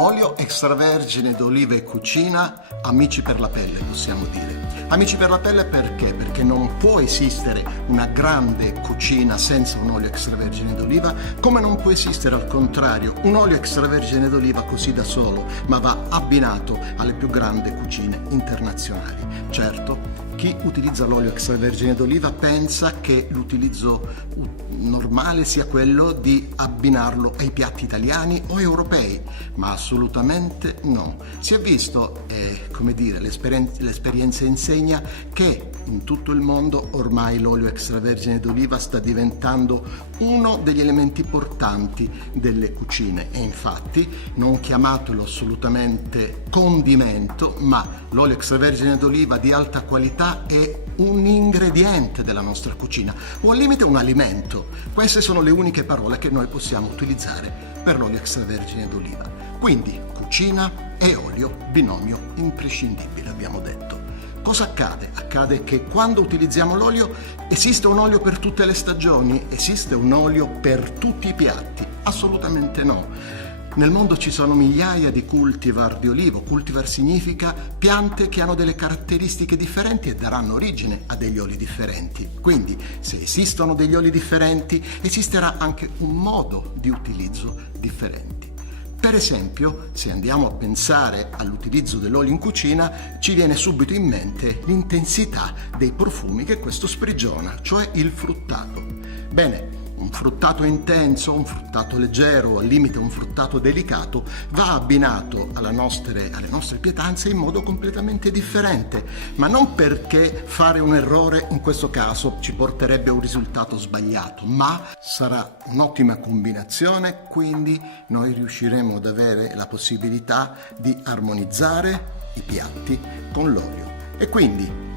Olio extravergine d'oliva e cucina, amici per la pelle, possiamo dire. Amici per la pelle perché? Perché non può esistere una grande cucina senza un olio extravergine d'oliva, come non può esistere al contrario un olio extravergine d'oliva così da solo, ma va abbinato alle più grandi cucine internazionali. Certo, chi utilizza l'olio extravergine d'oliva pensa che l'utilizzo normale sia quello di abbinarlo ai piatti italiani o europei, ma assolutamente no. Si è visto, come dire, l'esperienza insegna che in tutto il mondo ormai l'olio extravergine d'oliva sta diventando uno degli elementi portanti delle cucine e infatti non chiamatelo assolutamente condimento, ma l'olio extravergine d'oliva di alta qualità è un ingrediente della nostra cucina o al limite un alimento. Queste sono le uniche parole che noi possiamo utilizzare per l'olio extravergine d'oliva. Quindi cucina e olio, binomio imprescindibile, abbiamo detto. Cosa accade? Accade che quando utilizziamo l'olio esiste un olio per tutte le stagioni? Esiste un olio per tutti i piatti? Assolutamente no. Nel mondo ci sono migliaia di cultivar di olivo. Cultivar significa piante che hanno delle caratteristiche differenti e daranno origine a degli oli differenti. Quindi, se esistono degli oli differenti, esisterà anche un modo di utilizzo differente. Per esempio, se andiamo a pensare all'utilizzo dell'olio in cucina, ci viene subito in mente l'intensità dei profumi che questo sprigiona, cioè il fruttato. Bene, un fruttato intenso, un fruttato leggero, al limite un fruttato delicato, va abbinato alle nostre pietanze in modo completamente differente, ma non perché fare un errore in questo caso ci porterebbe a un risultato sbagliato, ma sarà un'ottima combinazione, quindi noi riusciremo ad avere la possibilità di armonizzare i piatti con l'olio. E quindi,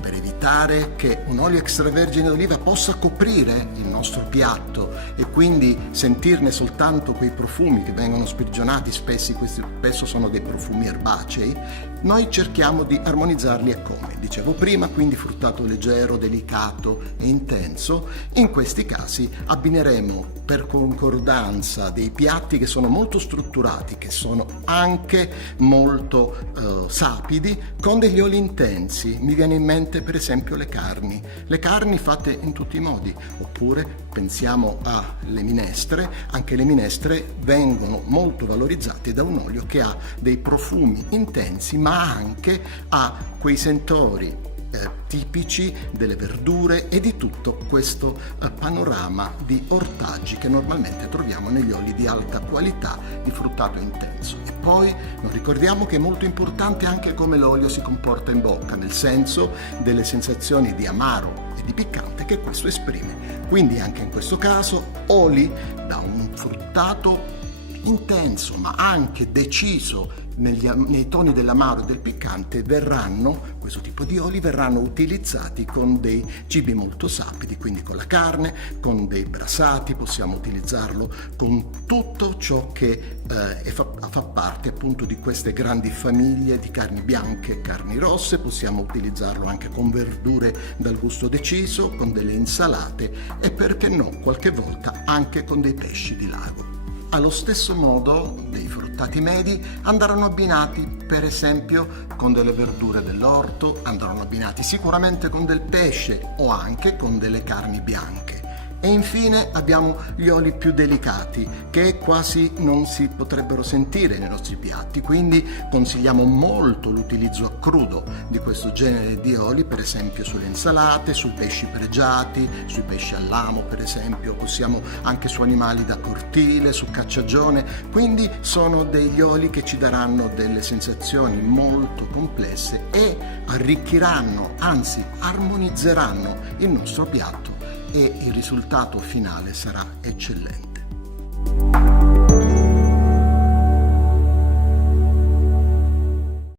per evitare che un olio extravergine d'oliva possa coprire il nostro piatto e quindi sentirne soltanto quei profumi che vengono sprigionati, questi spesso sono dei profumi erbacei, noi cerchiamo di armonizzarli e come? Dicevo prima, quindi fruttato leggero, delicato e intenso. In questi casi abbineremo per concordanza dei piatti che sono molto strutturati, che sono anche molto sapidi, con degli oli intensi. Mi viene in mente per esempio le carni fatte in tutti i modi, oppure pensiamo alle minestre. Anche le minestre vengono molto valorizzate da un olio che ha dei profumi intensi, ma anche ha quei sentori tipici delle verdure e di tutto questo panorama di ortaggi che normalmente troviamo negli oli di alta qualità di fruttato intenso. E poi non ricordiamo che è molto importante anche come l'olio si comporta in bocca, nel senso delle sensazioni di amaro e di piccante che questo esprime. Quindi anche in questo caso oli da un fruttato intenso ma anche deciso nei toni dell'amaro e del piccante questo tipo di oli verranno utilizzati con dei cibi molto sapidi, quindi con la carne, con dei brasati, possiamo utilizzarlo con tutto ciò che fa parte appunto di queste grandi famiglie di carni bianche e carni rosse, possiamo utilizzarlo anche con verdure dal gusto deciso, con delle insalate e perché no, qualche volta anche con dei pesci di lago. Allo stesso modo, dei fruttati medi andranno abbinati per esempio con delle verdure dell'orto, andranno abbinati sicuramente con del pesce o anche con delle carni bianche. E infine abbiamo gli oli più delicati che quasi non si potrebbero sentire nei nostri piatti, quindi consigliamo molto l'utilizzo a crudo di questo genere di oli, per esempio sulle insalate, sui pesci pregiati, sui pesci all'amo per esempio, possiamo anche su animali da cortile, su cacciagione, quindi sono degli oli che ci daranno delle sensazioni molto complesse e arricchiranno, anzi armonizzeranno il nostro piatto e il risultato finale sarà eccellente.